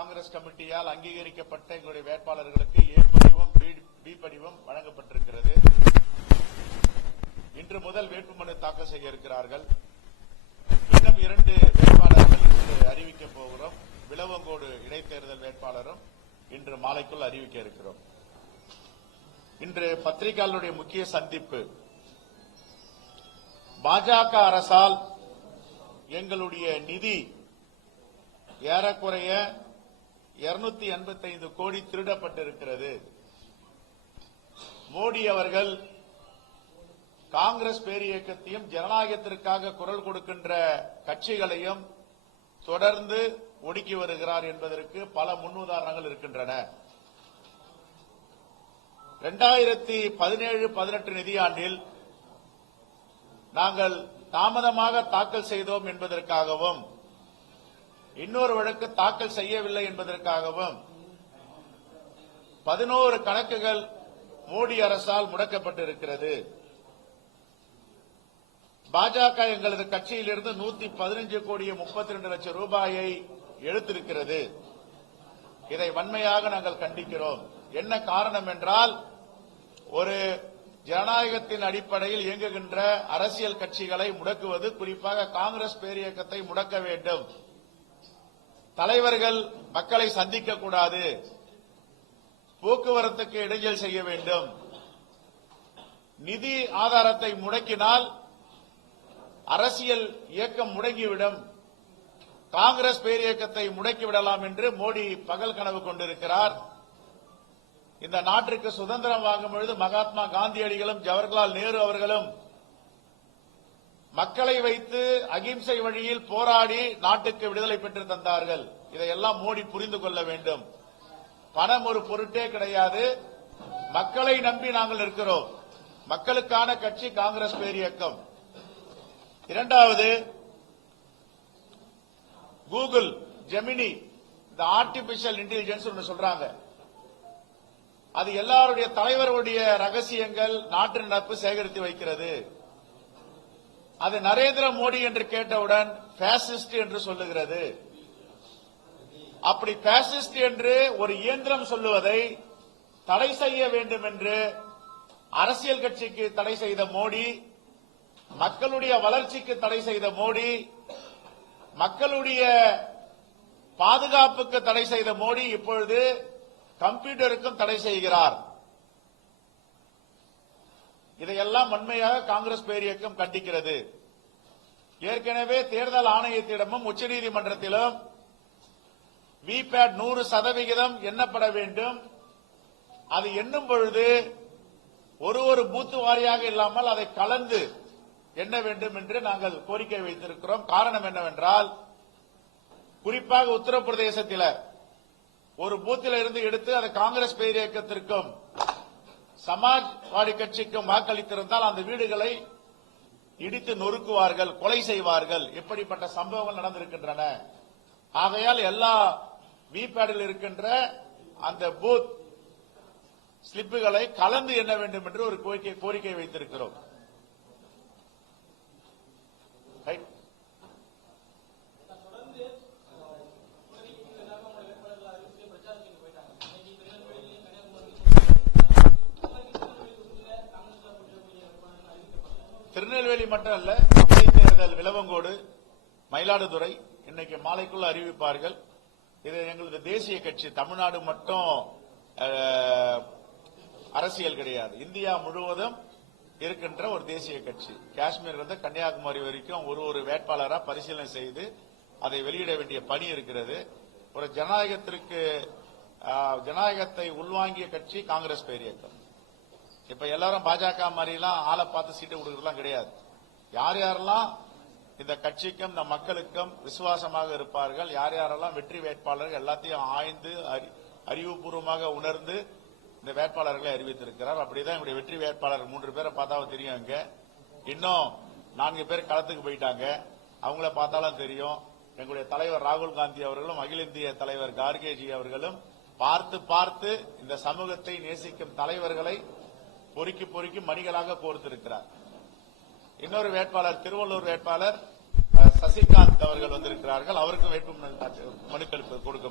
காங்கிரஸ் கமிட்டியால் அங்கீகரிக்கப்பட்ட எங்களுடைய வேட்பாளர்களுக்கு ஏ படிவம் பி- படிவம் வழங்கப்பட்டிருக்கிறது. இன்று முதல் வேட்புமனு தாக்கல் செய்ய இருக்கிறார்கள். இன்னும் இரண்டு வேட்பாளர்கள் இன்று அறிவிக்க போகிறோம். விளவங்கோடு இடைத்தேர்தல் வேட்பாளரும் இன்று மாலைக்குள் அறிவிக்க இருக்கிறோம். இன்று பத்திரிகையாளருடைய முக்கிய சந்திப்பு. பாஜக அரசால் எங்களுடைய நிதி ஏறக்குறைய 285 எண்பத்தைந்து கோடி திருடப்பட்டிருக்கிறது. மோடி அவர்கள் காங்கிரஸ் பேரியக்கத்தையும் ஜனநாயகத்திற்காக குரல் கொடுக்கின்ற கட்சிகளையும் தொடர்ந்து ஒடுக்கி வருகிறார் என்பதற்கு பல முன்னுதாரணங்கள் இருக்கின்றன. இரண்டாயிரத்தி பதினேழு பதினெட்டு நிதியாண்டில் நாங்கள் தாமதமாக தாக்கல் செய்தோம் என்பதற்காகவும் இன்னொரு வழக்கு தாக்கல் செய்யவில்லை என்பதற்காகவும் பதினோரு கணக்குகள் மோடி அரசால் முடக்கப்பட்டிருக்கிறது. பாஜக எங்களது கட்சியிலிருந்து நூத்தி பதினஞ்சு கோடியே முப்பத்தி ரெண்டு லட்சம் ரூபாயை எடுத்திருக்கிறது. இதை வன்மையாக நாங்கள் கண்டிக்கிறோம். என்ன காரணம் என்றால் ஒரு ஜனநாயகத்தின் அடிப்படையில் இயங்குகின்ற அரசியல் கட்சிகளை முடக்குவது குறிப்பாக காங்கிரஸ் பேரியக்கத்தை முடக்க வேண்டும். தலைவர்கள் மக்களை சந்திக்க கூடாது. போக்குவரத்துக்கு இடைஞ்சல் செய்ய வேண்டும். நிதி ஆதாரத்தை முடக்கினால் அரசியல் இயக்கம் முடங்கிவிடும். காங்கிரஸ் பேரியக்கத்தை முடக்கிவிடலாம் என்று மோடி பகல் கனவு கொண்டிருக்கிறார். இந்த நாட்டிற்கு சுதந்திரம் வாங்கும் பொழுது மகாத்மா காந்தியடிகளும் ஜவஹர்லால் நேரு அவர்களும் மக்களை வைத்து அகிம்சை வழியில் போராடி நாட்டுக்கு விடுதலை பெற்று தந்தார்கள். இதையெல்லாம் மோடி புரிந்து கொள்ள வேண்டும். பணம் ஒரு பொருட்டே கிடையாது. மக்களை நம்பி நாங்கள் இருக்கிறோம். மக்களுக்கான கட்சி காங்கிரஸ் பேரியக்கம் இரண்டாவது கூகுள் ஜெமினி இந்த ஆர்டிபிஷியல் இன்டெலிஜென்ஸ் ஒன்று சொல்றாங்க. அது எல்லாருடைய தலைவருடைய ரகசியங்கள் நாட்டு நடப்பு சேகரித்து வைக்கிறது. அது நரேந்திர மோடி என்று கேட்டவுடன் பேசிஸ்ட் என்று சொல்லுகிறது. அப்படி பேசிஸ்ட் என்று ஒரு இயந்திரம் சொல்லுவதை தடை செய்ய வேண்டும் என்று அரசியல் கட்சிக்கு தடை செய்த மோடி மக்களுடைய வளர்ச்சிக்கு தடை செய்த மோடி மக்களுடைய பாதுகாப்புக்கு தடை செய்த மோடி இப்பொழுது கம்ப்யூட்டருக்கும் தடை செய்கிறார். இதையெல்லாம் வன்மையாக காங்கிரஸ் பேரியக்கம் கண்டிக்கிறது. ஏற்கனவே தேர்தல் ஆணையத்திடமும் உச்சநீதிமன்றத்திலும் விபேட் நூறு சதவிகிதம் எண்ணப்பட வேண்டும். அது எண்ணும் பொழுது ஒரு ஒரு பூத்து வாரியாக இல்லாமல் அதை கலந்து எண்ண வேண்டும் என்று நாங்கள் கோரிக்கை வைத்திருக்கிறோம். காரணம் என்னவென்றால் குறிப்பாக உத்தரப்பிரதேசத்தில் ஒரு பூத்தில் இருந்து எடுத்து அதை காங்கிரஸ் பேரியக்கத்திற்கும் சமாஜ்வாடி கட்சிக்கும் வாக்களித்திருந்தால் அந்த வீடுகளை இடித்து நொறுக்குவார்கள் கொலை செய்வார்கள். இப்படிப்பட்ட சம்பவங்கள் நடந்திருக்கின்றன. ஆகையால் எல்லா விபேடில் இருக்கின்ற அந்த பூத் ஸ்லிப்புகளை கலந்து எண்ண வேண்டும் என்று ஒரு கோரிக்கை கோரிக்கை வைத்திருக்கிறோம். மட்டும் அல்ல இடைத்தேர்தல் விளவங்கோடு மயிலாடுதுறை இன்னைக்கு மாலைக்குள்ள அறிவிப்பார்கள். இது எங்களது தேசிய கட்சி தமிழ்நாடு மட்டும் அஹ், அரசியல் கிடையாது. இந்தியா முழுவதும் இருக்கின்ற ஒரு தேசிய கட்சி. காஷ்மீர்ல இருந்து கன்னியாகுமரி வரைக்கும் ஒரு ஒரு வேட்பாளரா பரிசீலனை செய்து அதை வெளியிட வேண்டிய பணி இருக்கிறது. ஒரு ஜனநாயகத்திற்கு ஜனநாயகத்தை உள்வாங்கிய கட்சி காங்கிரஸ் பேரியக்கம். இப்ப எல்லாரும் பாஜக மாதிரி எல்லாம் ஆளை பார்த்து சீட்டு கொடுக்கறதுலாம் கிடையாது. யார் யாரெல்லாம் இந்த கட்சிக்கும் இந்த மக்களுக்கும் விசுவாசமாக இருப்பார்கள் யார் யாரெல்லாம் வெற்றி வேட்பாளர்கள் எல்லாத்தையும் ஆய்ந்து அறி- அறிவுபூர்வமாக உணர்ந்து இந்த வேட்பாளர்களை அறிவித்திருக்கிறார். அப்படிதான் என்னுடைய வெற்றி வேட்பாளர் மூன்று பேரை பார்த்தாலும் தெரியும் அங்க. இன்னும் நான்கு பேர் களத்துக்கு போயிட்டாங்க. அவங்கள பார்த்தாலும் தெரியும். எங்களுடைய தலைவர் ராகுல் காந்தி அவர்களும் அகில இந்திய தலைவர் கார்கேஜி அவர்களும் பார்த்து பார்த்து இந்த சமூகத்தை நேசிக்கும் தலைவர்களை பொறுக்கி பொறுக்கி மணிகளாக கோர்த்திருக்கிறார். இன்னொரு வேட்பாளர் திருவள்ளூர் வேட்பாளர் சசிகாந்த் அவர்கள் வந்திருக்கிறார்கள். அவருக்கும் வேட்பு மனுக்கள் கொடுக்கப்படும்.